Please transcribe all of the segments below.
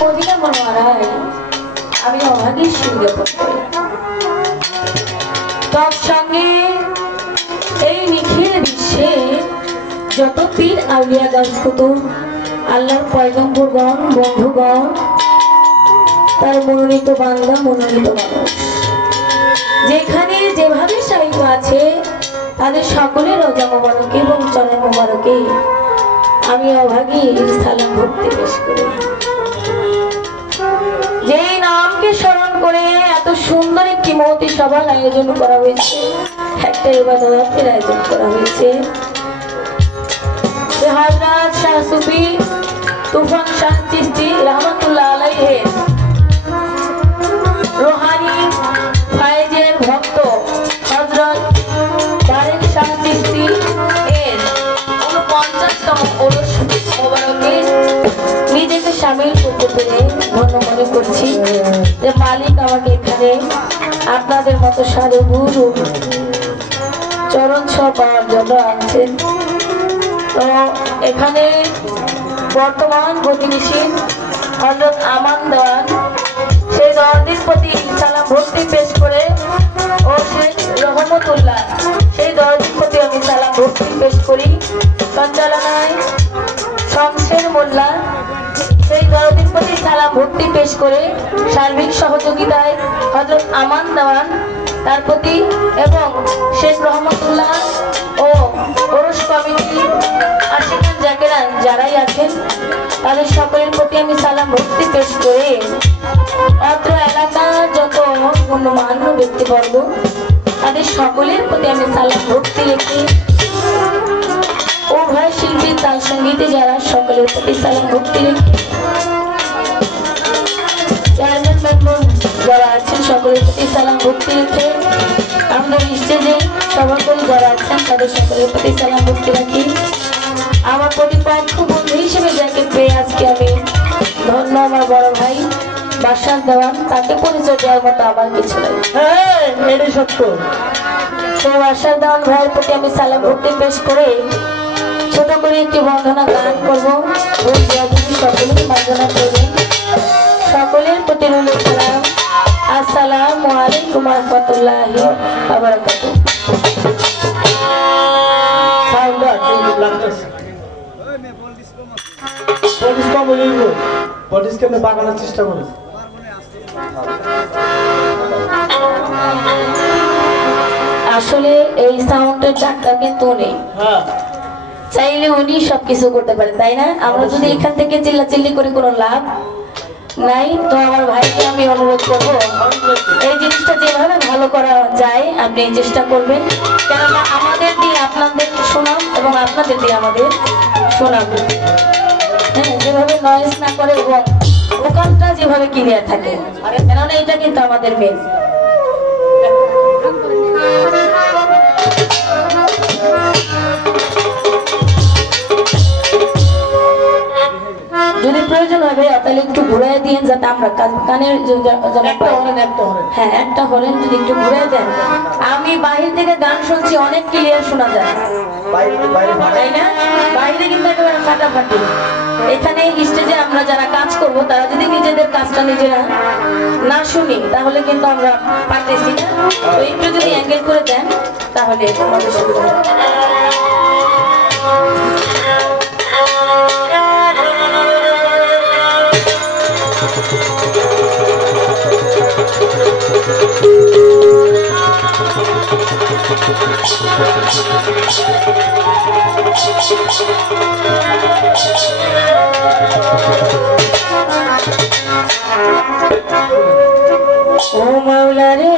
Medina মনোয়ারায় আমি অভাগীর সঙ্গে তৎসঙ্গে এই নিখিল বিশ্বে যত পীর আউলিয়া গাছ কুতুব আল্লাহর পয়গম্বরগণ বন্ধুগণ তার মনোনীত বান্দা মনোনীত মানুষ যেখানে যেভাবে সাহিত্য আছে তাদের সকলের রোজা মোবারকে এবং চরণ মোবারকে আমি অভাগী সালাম ভক্তি পেশ করি। যে নামকে স্মরণ করে এত সুন্দর একটি মহতী সভার আয়োজন করা হয়েছে, একটা ইবাদতের আয়োজন করা হয়েছে। হযরত শাহ সুফি তুফান শাহ চিশতি রহমাতুল্লাহ আলাইহি রুহানি ফায়েজের ভক্ত হযরত বারেক শাহ চিশতি এর 49তম ওরস মোবারকে নিজেকে শামিল করতে পেরে ধন্য মনে করছি যে মালিক আমাকে এখানে আপনাদের মতো সাধু গুরু চরণ ছোঁয়া পাওয়ার জন্য আনছেন। তো এখানে বর্তমান প্রতিবেশী হযরত আমান দেওয়ান সেই দরদির প্রতি সালাম ভক্তি পেশ করে ও শেখ রহমতুল্লাহ সেই দরদির প্রতি আমি সালাম ভক্তি পেশ করি। সঞ্চালনায় শমশের মোল্লা সেই দরদির প্রতি সালাম ভক্তি পেশ করে সার্বিক সহযোগিতায় হযরত আমান দেওয়ান তার প্রতি এবং শেখ রহমতুল্লাহ ও ওরস কমিটি আশিকান জাকেরান যারাই আছেন তাদের সকলের প্রতি আমি সালাম ভক্তি পেশ করে অত্র এলাকার যত গণ্যমান্য ব্যক্তিবর্গ তাদের সকলের প্রতি আমি সালাম ভক্তি রেখে উভয় শিল্পী তাল সঙ্গীতে যারা সকলের প্রতি সালাম ভক্তি রেখে চেয়ারম্যান মেম্বার যারা আছেন সকলের প্রতি সালাম ভক্তি রেখে আমাদের স্টেজে সভাপতি যারা আছেন তাদের সকলের প্রতি সালাম ভক্তি রাখি। আমার প্রতিপক্ষ বন্ধু হিসেবে যাকে পেয়ে আজকে আমি ধন্য আমার বড় ভাই বাসার দেওয়ান, তাকে পরিচয় দেওয়ার মতো আমার কিছু নেই। এটাই সত্য। তো বাসার দেওয়ান ভাইয়ের প্রতি আমি সালাম ভক্তি পেশ করে ছোট করে একটি বন্দনা গান করবো। সকলেই বন্দনা করবেন। সকলের প্রতি রইল সালাম। আসসালামু আলাইকুম ওয়া রাহমাতুল্লাহি ওয়া বারাকাতুহু। সাউন্ডটা কিন্তু লাগতেছে। পলিশ কম হইব। পলিশ কেমনে বাগানোর চেষ্টা করো। আসলে এই সাউন্ডের চাকা কিন্তু নেই। হ্যাঁ। চাইলে উনি সবকিছু করতে পারেন, তাই না? আমরা যদি এখান থেকে চিল্লাচিল্লি করে কোনো লাভ নাই। তো আমার ভাইকে আমি অনুরোধ করবো এই জিনিসটা যেভাবে ভালো করা যায় আপনি চেষ্টা করবেন, কেননা আমাদের দিয়ে আপনাদের শোনাম এবং আপনাদের দিয়ে আমাদের শোনাব। হ্যাঁ, যেভাবে নয়েজ না করে এবং ভোকালটা যেভাবে ক্লিয়ার থাকে, কেননা এটা কিন্তু আমাদের মেন। যদি প্রয়োজন হবে তাহলে একটু ঘুরাই দিন যাতে আমরা কানের হ্যাঁ একটা হলেন যদি একটু ঘুরাই দেন। আমি বাহির থেকে গান শুনছি অনেক ক্লিয়ার শোনা যায়, তাই না? বাইরে কিন্তু একেবারে ফাটাফাটি। এখানে স্টেজে আমরা যারা কাজ করব তারা যদি নিজেদের কাজটা নিজেরা না শুনি তাহলে কিন্তু আমরা পারতেছি না। তো একটু যদি অ্যাঙ্গেল করে দেন তাহলে আমাদের সুবিধা হবে। ও মাওলা রে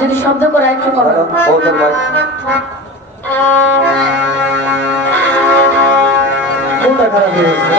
যদি শব্দ করে একটু করো কোনটা খারাপ হয়ে গেছে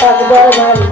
তাকে বড় ভাই